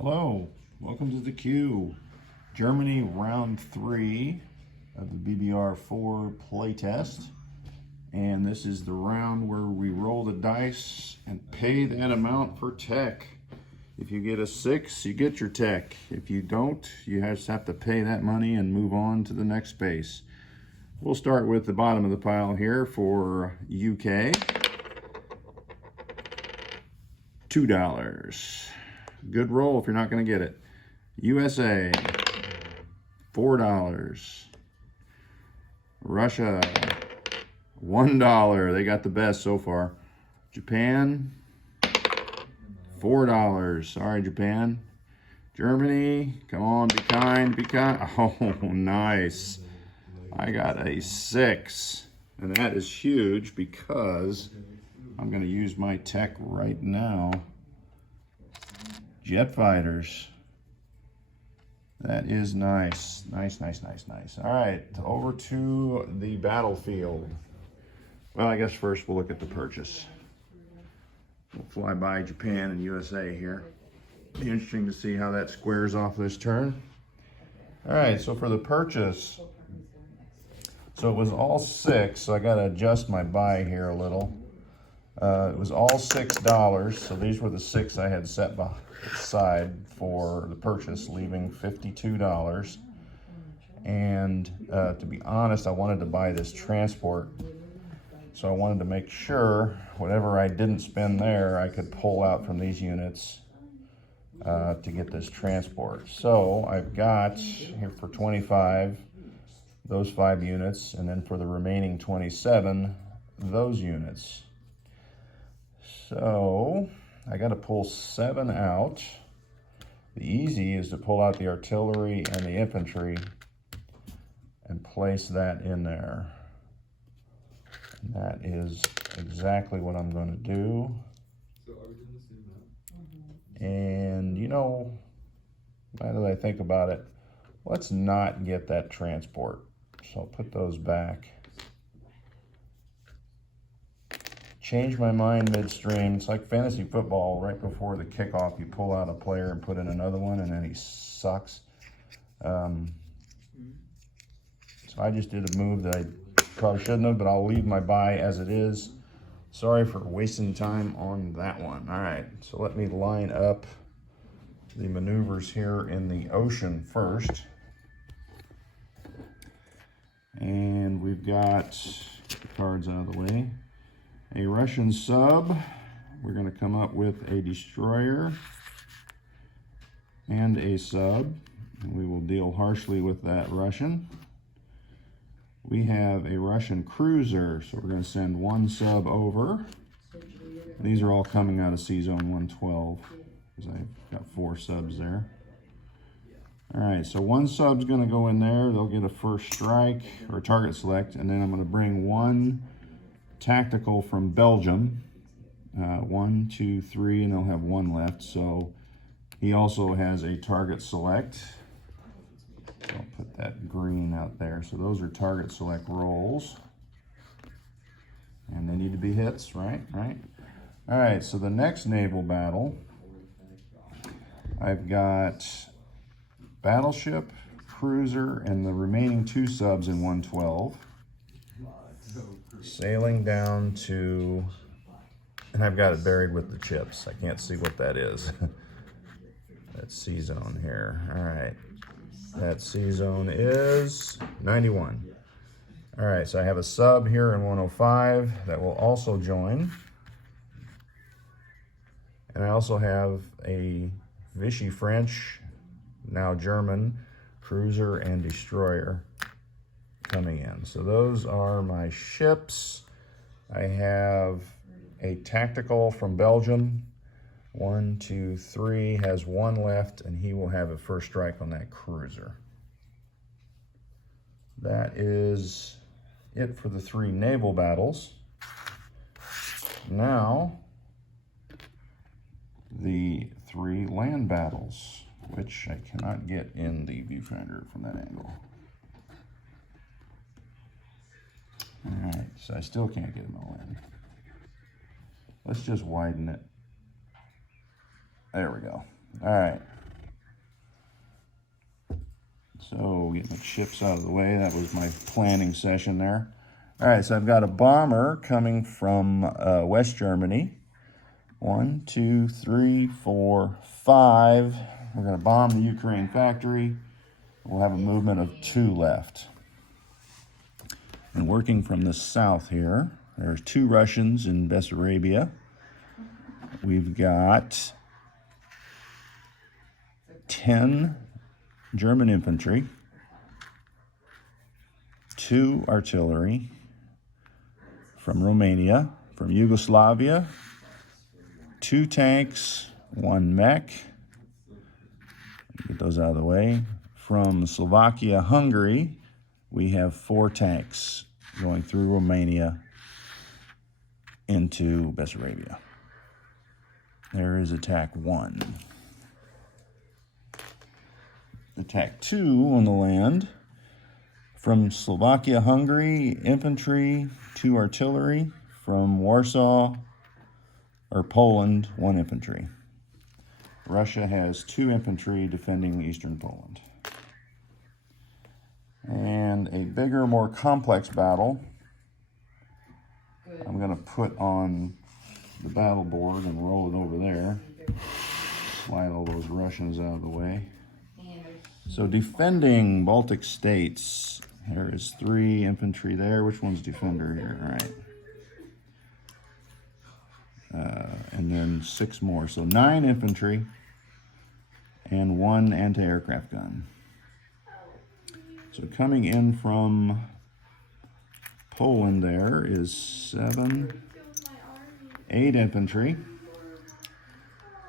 Hello, welcome to the queue. Germany round 3 of the BBR 4 playtest. And this is the round where we roll the dice and pay that amount for tech. If you get a 6, you get your tech. If you don't, you just have to pay that money and move on to the next space. We'll start with the bottom of the pile here for UK. $2. Good roll if you're not going to get it. USA, $4. Russia, $1. They got the best so far. Japan, $4. Sorry, Japan. Germany, come on, be kind, be kind. Oh, nice. I got a 6. And that is huge because I'm going to use my tech right now. Jet fighters. That is nice. Nice. All right, over to the battlefield. Well, I guess first we'll look at the purchase. We'll fly by Japan and USA here. Be interesting to see how that squares off this turn. All right, so for the purchase, so it was all 6, so I got to adjust my buy here a little. It was all $6, so these were the 6 I had set aside for the purchase, leaving $52. And to be honest, I wanted to buy this transport, so I wanted to make sure whatever I didn't spend there, I could pull out from these units to get this transport. So I've got here for 25, those 5 units, and then for the remaining 27, those units. So I got to pull 7 out. The easy is to pull out the artillery and the infantry and place that in there. And that is exactly what I'm going to do. And you know, now that I think about it, let's not get that transport. So I'll put those back. Change my mind midstream. It's like fantasy football. Right before the kickoff, you pull out a player and put in another one, and then he sucks. So I just did a move that I probably shouldn't have, but I'll leave my buy as it is. Sorry for wasting time on that one. All right, so let me line up the maneuvers here in the ocean first. And we've got the cards out of the way. A Russian sub. We're going to come up with a destroyer and a sub, and we will deal harshly with that Russian. We have a Russian cruiser, so we're going to send 1 sub over. These are all coming out of C-Zone 112, because I've got 4 subs there. All right, so 1 sub's going to go in there. They'll get a first strike or target select, and then I'm going to bring 1 tactical from Belgium. 1, 2, 3, and they'll have 1 left. So he also has a target select. So I'll put that green out there. So those are target select rolls. And they need to be hits, right? All right, so the next naval battle, I've got battleship, cruiser, and the remaining 2 subs in 112. Sailing down to, and I've got it buried with the chips. I can't see what that is. That's C-Zone here. All right. That C-Zone is 91. All right, so I have a sub here in 105 that will also join. And I also have a Vichy French, now German, cruiser and destroyer coming in. So those are my ships. I have a tactical from Belgium. 1, 2, 3, has 1 left, and he will have a first strike on that cruiser. That is it for the 3 naval battles. Now, the 3 land battles, which I cannot get in the viewfinder from that angle. All right, so I still can't get them all in. Let's just widen it. There we go. All right. So get my chips out of the way. That was my planning session there. All right, so I've got a bomber coming from West Germany. 1, 2, 3, 4, 5. We're going to bomb the Ukraine factory. We'll have a movement of 2 left. And working from the south here, there's 2 Russians in Bessarabia. We've got 10 German infantry, 2 artillery from Romania, from Yugoslavia, 2 tanks, 1 mech. Get those out of the way. From Slovakia, Hungary, we have 4 tanks going through Romania into Bessarabia. There is attack 1. Attack 2 on the land. From Slovakia, Hungary, infantry, 2 artillery. From Warsaw, or Poland, 1 infantry. Russia has 2 infantry defending eastern Poland. And a bigger, more complex battle, I'm going to put on the battle board and roll it over there. Slide all those Russians out of the way. So defending Baltic states, there is 3 infantry there. Which one's defender here? All right. And then 6 more. So 9 infantry and 1 anti-aircraft gun. So coming in from Poland there is 7, 8 infantry.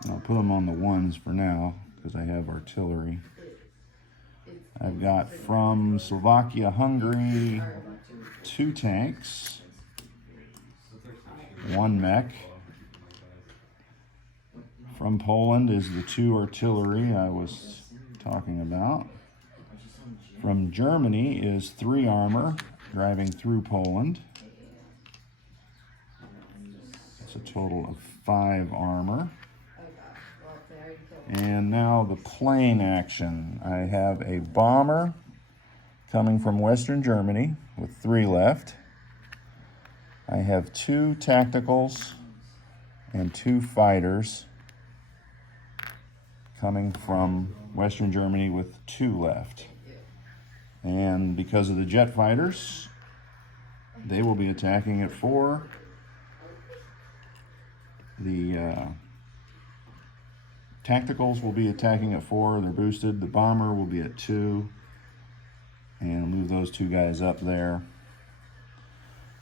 And I'll put them on the 1s for now because I have artillery. I've got from Slovakia, Hungary, 2 tanks, 1 mech. From Poland is the 2 artillery I was talking about. From Germany is 3 armor driving through Poland. It's a total of 5 armor. And now the plane action. I have a bomber coming from Western Germany with 3 left. I have 2 tacticals and 2 fighters coming from Western Germany with 2 left. And because of the jet fighters, they will be attacking at 4. The tacticals will be attacking at 4. They're boosted. The bomber will be at 2. And I'll move those 2 guys up there.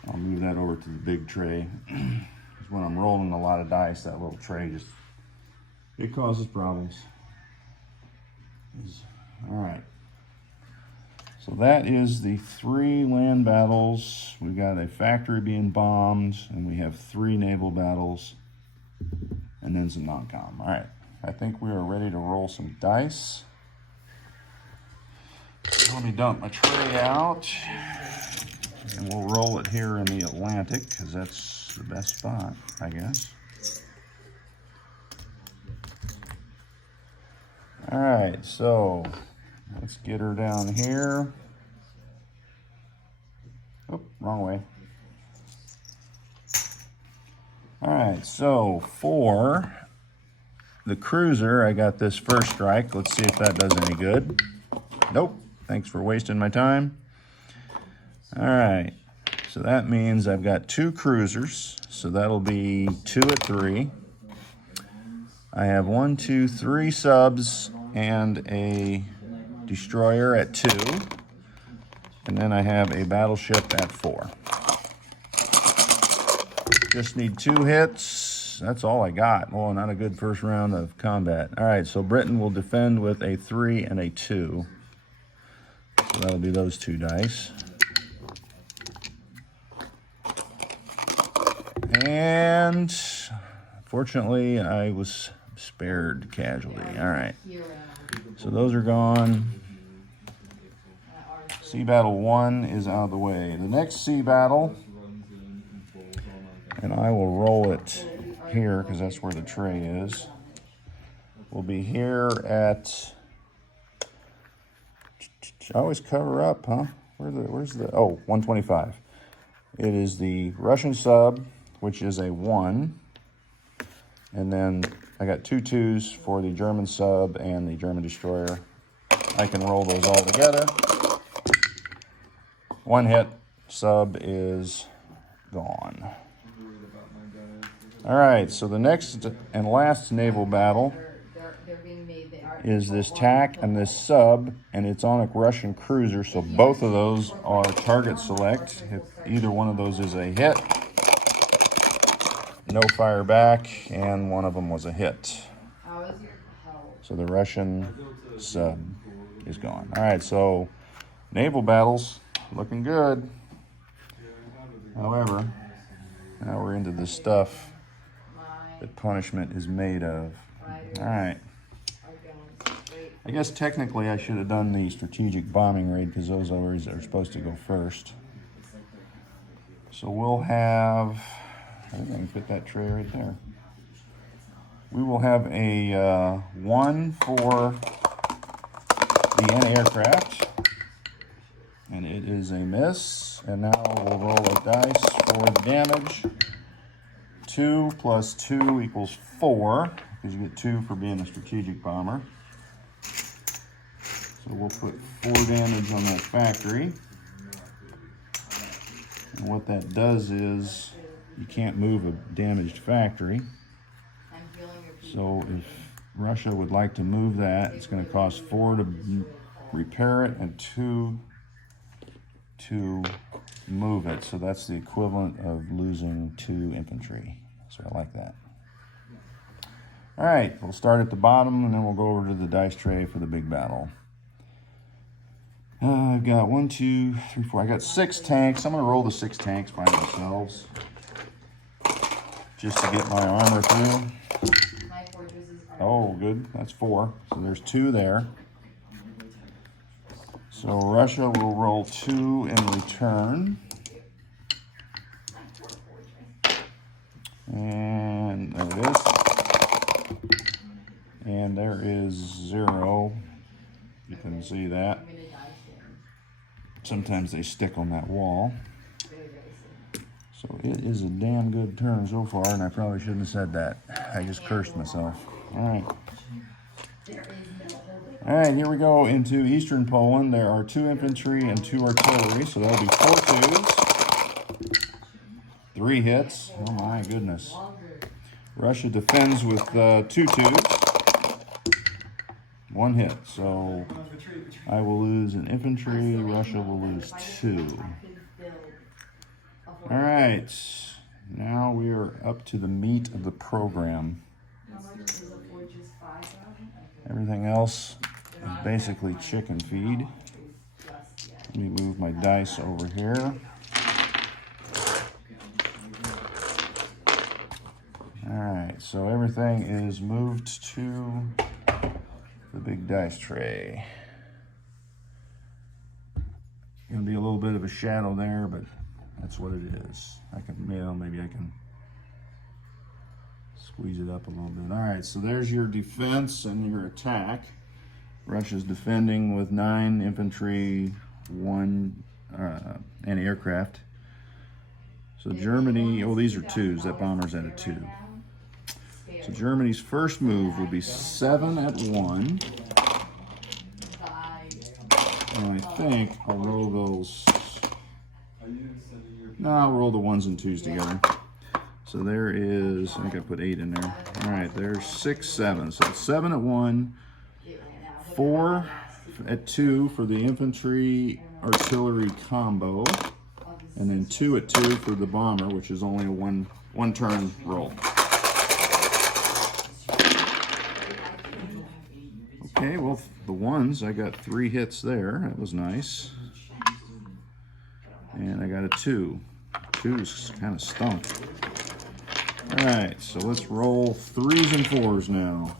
I'll move that over to the big tray. When I'm rolling a lot of dice, that little tray just, it causes problems. All right. So that is the 3 land battles. We've got a factory being bombed, and we have 3 naval battles, and then some non-com. All right, I think we are ready to roll some dice. Let me dump my tray out, and we'll roll it here in the Atlantic, because that's the best spot, I guess. All right, so let's get her down here. Oh, wrong way. All right, so for the cruiser, I got this first strike. Let's see if that does any good. Nope, thanks for wasting my time. All right, so that means I've got 2 cruisers, so that'll be 2 at 3. I have 1, 2, 3 subs and a destroyer at 2, and then I have a battleship at 4. Just need 2 hits. That's all I got. Well, not a good first round of combat. All right, so Britain will defend with a 3 and a 2. So that'll be those 2 dice. And fortunately, I was spared casualty. All right. So those are gone. Sea Battle 1 is out of the way. The next sea battle, and I will roll it here because that's where the tray is, will be here at Should always cover up, huh? Where's the, oh, 125. It is the Russian sub, which is a 1. And then I got 2 2s for the German sub and the German destroyer. I can roll those all together. 1 hit, sub is gone. All right, so the next and last naval battle is this TAC and this sub, and it's on a Russian cruiser, so both of those are target select. If either one of those is a hit, no fire back, and one of them was a hit. So the Russian sub is gone. All right, so naval battles looking good. However, now we're into the stuff that punishment is made of. All right. I guess technically I should have done the strategic bombing raid because those always are supposed to go first. So we'll have, I think I can fit that tray right there. We will have a 1 for the anti-aircraft, and it is a miss. And now we'll roll a dice for the damage. 2 plus 2 equals 4, because you get 2 for being a strategic bomber. So we'll put 4 damage on that factory. And what that does is you can't move a damaged factory. So if Russia would like to move that, it's going to cost 4 to repair it and 2 to move it. So that's the equivalent of losing 2 infantry. So I like that. All right, we'll start at the bottom and then we'll go over to the dice tray for the big battle. I've got 1, 2, 3, 4. I got 6 tanks. I'm going to roll the 6 tanks by themselves just to get my armor through. Oh, good. That's 4. So there's 2 there. So Russia will roll 2 in return. And there it is. And there is 0. You can see that. Sometimes they stick on that wall. So it is a damn good turn so far, and I probably shouldn't have said that. I just cursed myself. All right. All right, here we go into Eastern Poland. There are 2 infantry and 2 artillery, so that'll be 4 2s. 3 hits. Oh my goodness. Russia defends with 2 2s. 1 hit, so I will lose an infantry. Russia will lose 2. All right, now we are up to the meat of the program. Everything else is basically chicken feed. Let me move my dice over here. All right, so everything is moved to the big dice tray. Gonna be a little bit of a shadow there, but that's what it is. I can, maybe I can squeeze it up a little bit. All right, so there's your defense and your attack. Russia's defending with 9 infantry, 1 anti-aircraft. So Germany, oh, these are 2s. That bomber's at a 2. So Germany's first move will be 7 at 1. And I think I'll roll those. No, I'll roll the 1s and 2s together. So there is, I think I put 8 in there. All right, there's 6, 7. So 7 at 1, 4 at 2 for the infantry artillery combo, and then 2 at 2 for the bomber, which is only a one turn roll. Okay, well, the 1s, I got 3 hits there. That was nice. And I got a 2. 2's kind of stunk. All right, so let's roll 3s and 4s now.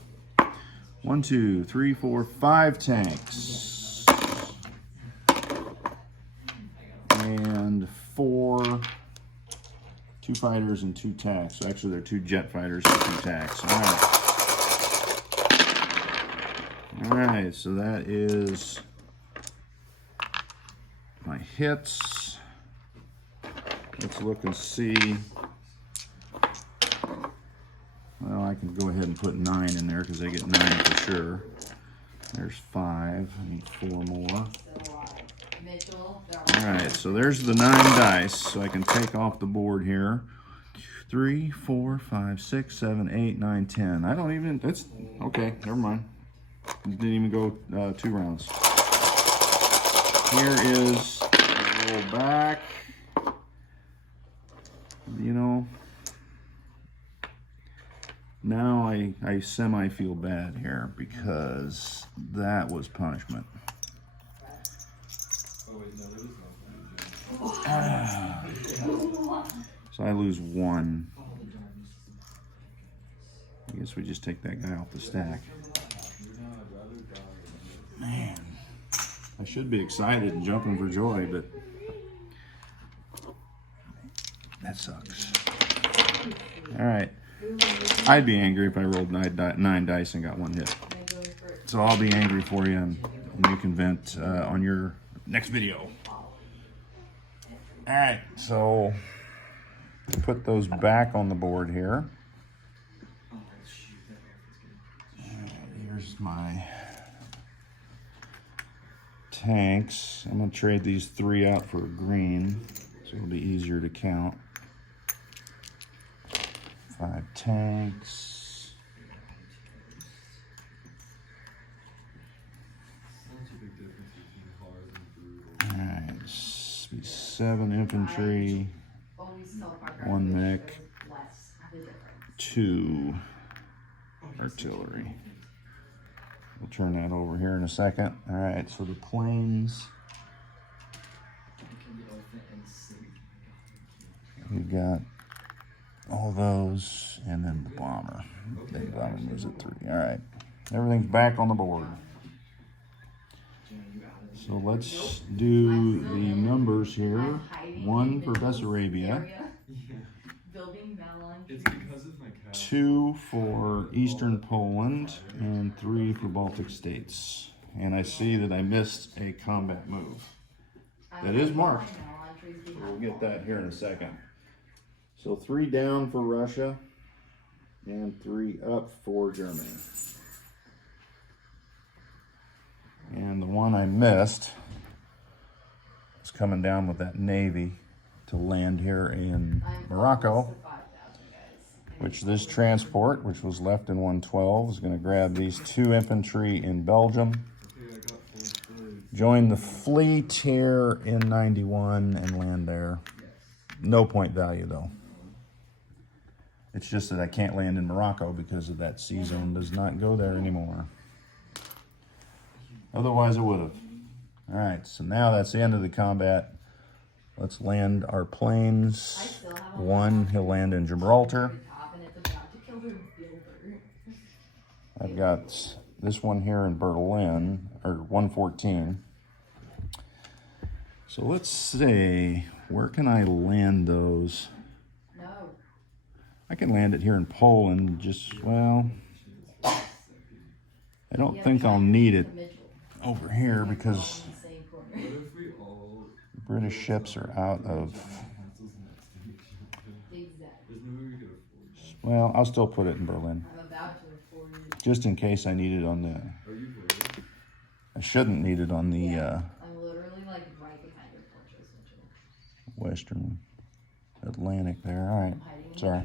1, 2, 3, 4, 5 tanks. And 4, 2 fighters and 2 TACs. So actually, they're 2 jet fighters and 2 TACs. All right. All right, so that is hits. Let's look and see. Well, I can go ahead and put 9 in there because they get 9 for sure. There's 5. I need 4 more. Alright, so there's the 9 dice. So I can take off the board here. 3, 4, 5, 6, 7, 8, 9, 10. I don't even, it's, okay, never mind. Didn't even go 2 rounds. Here is a roll back. You know, now I semi feel bad here because that was punishment. So I lose 1. I guess we just take that guy off the stack. Man, I should be excited and jumping for joy, but that sucks. All right, I'd be angry if I rolled 9 dice and got 1 hit. So I'll be angry for you, and you can vent on your next video. All right, so put those back on the board here. Here's my tanks. I'm gonna trade these 3 out for a green, so it'll be easier to count. 5 tanks. All right, 7 infantry, 1 mech, 2 artillery. We'll turn that over here in a second. All right, so the planes. We've got all those, and then the bomber. The bomber moves at 3. All right, everything's back on the board. So let's do the numbers here. 1 for Bessarabia. 2 for Eastern Poland, and 3 for Baltic states. And I see that I missed a combat move. That is marked. So we'll get that here in a second. So 3 down for Russia, and 3 up for Germany. And the one I missed is coming down with that Navy to land here in Morocco, which this transport, which was left in 112, is going to grab these 2 infantry in Belgium, join the fleet here in 91 and land there. No point value though. It's just that I can't land in Morocco because of that sea zone does not go there anymore. Otherwise I would have. All right, so now that's the end of the combat. Let's land our planes. 1, he'll land in Gibraltar. I've got this one here in Berlin, or 114. So let's see, where can I land those? No. I can land it here in Poland, just, well, I don't think I'll need it over here because British ships are out of, well, I'll still put it in Berlin. Just in case I need it on the, I shouldn't need it on the I'm literally like right behind your fortress, Western Atlantic there. All right, sorry.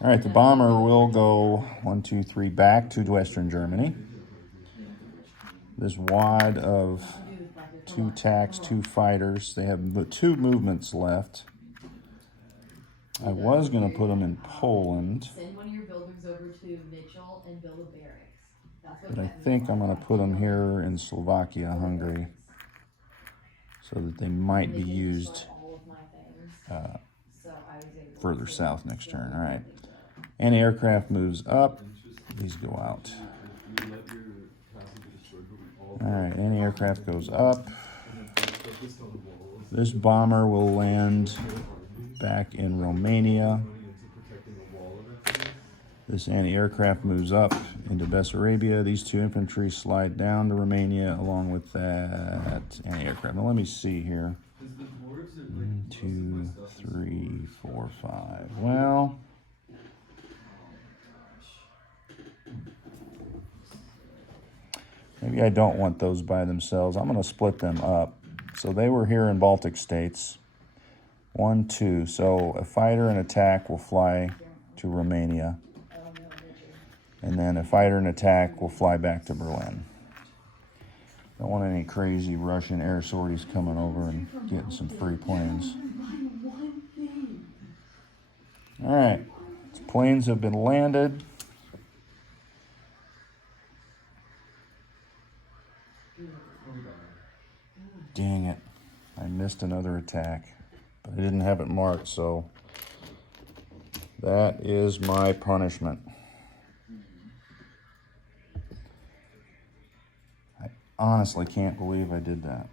All right, the bomber will go 1, 2, 3 back to Western Germany. This wad of 2 tacks, 2 fighters. They have 2 movements left. I was going to put them in Poland. Send one of your builders over to Mitchell and build a barracks. But I think I'm going to put them here in Slovakia, Hungary, so that they might be used further south next turn. All right. Anti-aircraft moves up. These go out. All right, anti-aircraft goes up. This bomber will land back in Romania. This anti-aircraft moves up into Bessarabia. These 2 infantry slide down to Romania along with that anti-aircraft. Now let me see here. 1, 2, 3, 4, 5. Well, maybe I don't want those by themselves. I'm going to split them up. So they were here in Baltic states. 1, 2. So a fighter and attack will fly to Romania. And then a fighter and attack will fly back to Berlin. Don't want any crazy Russian air sorties coming over and getting some free planes. All right, planes have been landed. Dang it, I missed another attack, but I didn't have it marked, so that is my punishment. I honestly can't believe I did that.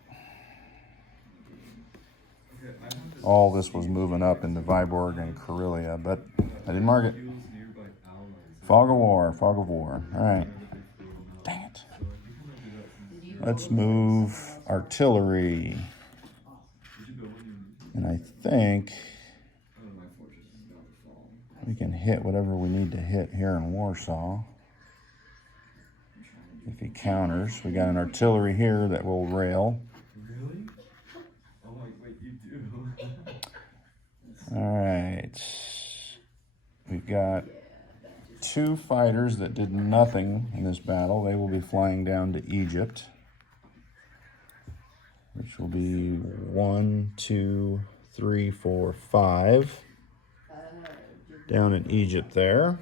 All this was moving up into Viborg and Karelia, but I didn't mark it. Fog of war, fog of war. All right. Dang it. Let's move artillery. And I think we can hit whatever we need to hit here in Warsaw. If he counters, we got an artillery here that will rail. Really? Oh, wait, you do? All right. We've got 2 fighters that did nothing in this battle. They will be flying down to Egypt, which will be 1, 2, 3, 4, 5 down in Egypt there.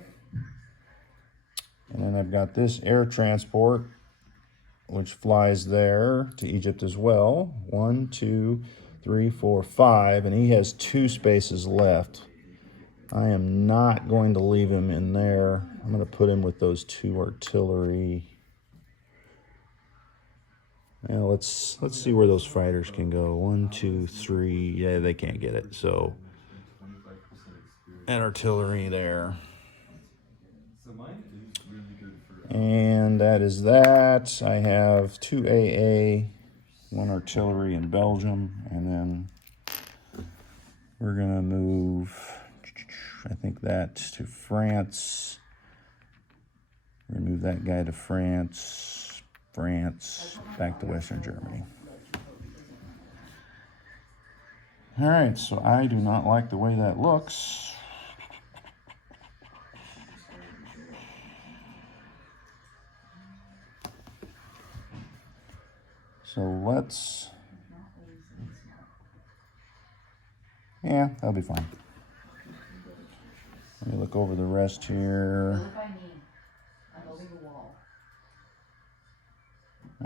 And then I've got this air transport, which flies there to Egypt as well. 1, 2, 3, 4, 5, and he has 2 spaces left. I am not going to leave him in there. I'm going to put him with those 2 artillery. Now let's see where those fighters can go. 1, 2, 3. Yeah, they can't get it. So, and artillery there. And that is that. I have 2 AA, 1 artillery in Belgium, and then we're going to move, I think that to France. Remove that guy to France, back to Western Germany. All right, so I do not like the way that looks. So let's, yeah, that'll be fine. Let me look over the rest here.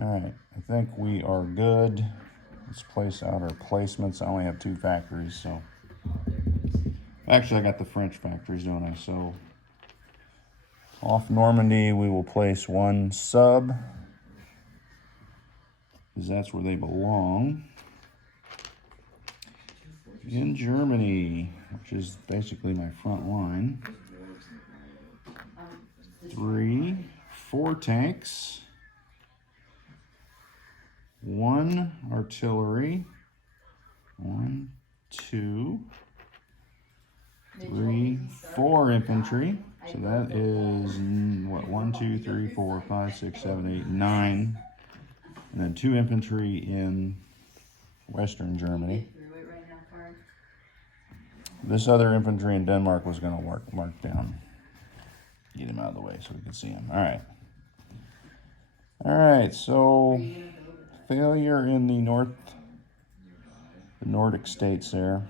All right, I think we are good. Let's place out our placements. I only have 2 factories, so. Actually, I got the French factories, don't I? So off Normandy, we will place 1 sub, because that's where they belong. In Germany, which is basically my front line. 3, 4 tanks. 1 artillery. 1, 2, 3, 4 infantry. So that is what, 1, 2, 3, 4, 5, 6, 7, 8, 9. And then 2 infantry in Western Germany. This other infantry in Denmark was going to mark down. Get him out of the way so we can see him. All right. All right, so failure in the Nordic states there.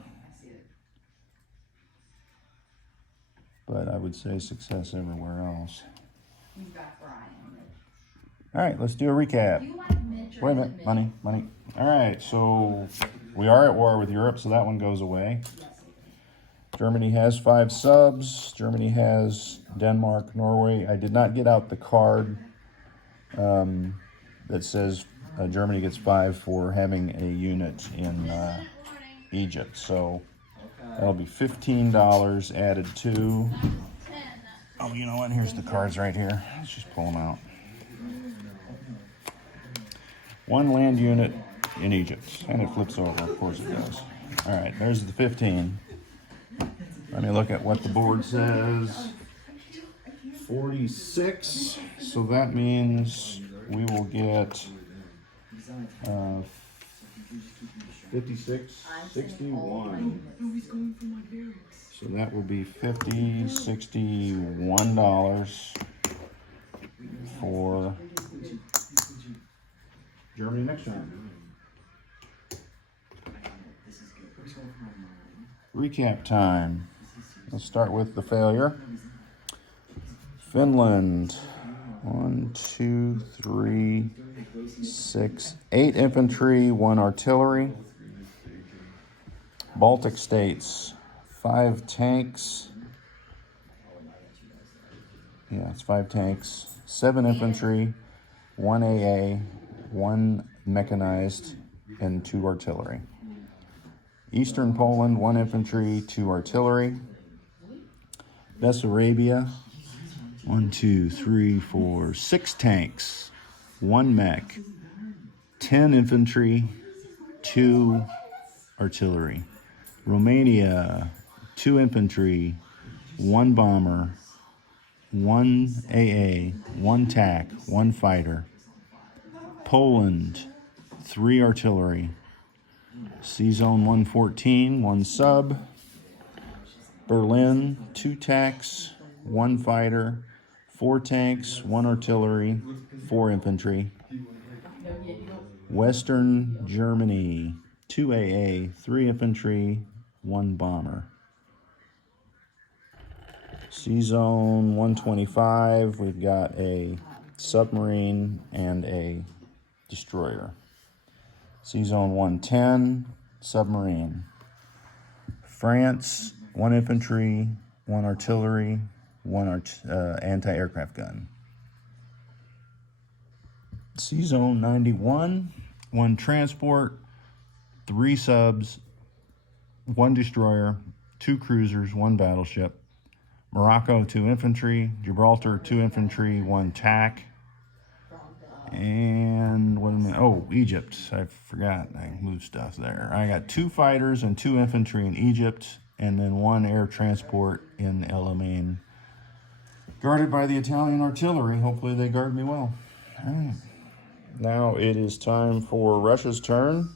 But I would say success everywhere else. All right, let's do a recap. Wait a minute, money. All right, so we are at war with Europe, so that one goes away. Germany has 5 subs. Germany has Denmark, Norway. I did not get out the card that says Germany gets 5 for having a unit in Egypt. So that'll be $15 added to Oh, you know what? Here's the cards right here. Let's just pull them out. One land unit in Egypt. And it flips over. Of course it does. All right, there's the 15. Let me look at what the board says. 46. So that means we will get 56, 61. So that will be $50, $61 for Germany next time. Recap time. Let's start with the failure. Finland. 1, 2, 3, 6, 8 infantry, 1 artillery. Baltic states, 5 tanks. Yeah, it's 5 tanks, 7 infantry, 1 AA, 1 mechanized, and 2 artillery. Eastern Poland, 1 infantry, 2 artillery. Bessarabia, 1, 2, 3, 4, 6 tanks, 1 mech, 10 infantry, 2 artillery. Romania, 2 infantry, 1 bomber, 1 AA, 1 TAC, 1 fighter. Poland, 3 artillery. Sea Zone 114, 1 sub. Berlin, 2 TACs, 1 fighter, 4 tanks, 1 artillery, 4 infantry. Western Germany, 2 AA, 3 infantry, 1 bomber. Sea Zone 125, we've got a submarine and a destroyer. Sea Zone 110, submarine. France, 1 infantry, 1 artillery, 1 anti-aircraft gun. Sea Zone 91, 1 transport, 3 subs, 1 destroyer, 2 cruisers, 1 battleship. Morocco, 2 infantry. Gibraltar, 2 infantry, 1 TAC. And what am I? Oh, Egypt. I forgot. I moved stuff there. I got 2 fighters and 2 infantry in Egypt, and then 1 air transport in El Alamein. Guarded by the Italian artillery. Hopefully they guard me well. All right. Now it is time for Russia's turn.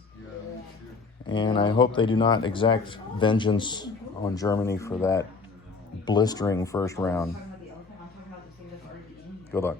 And I hope they do not exact vengeance on Germany for that blistering first round. Good luck.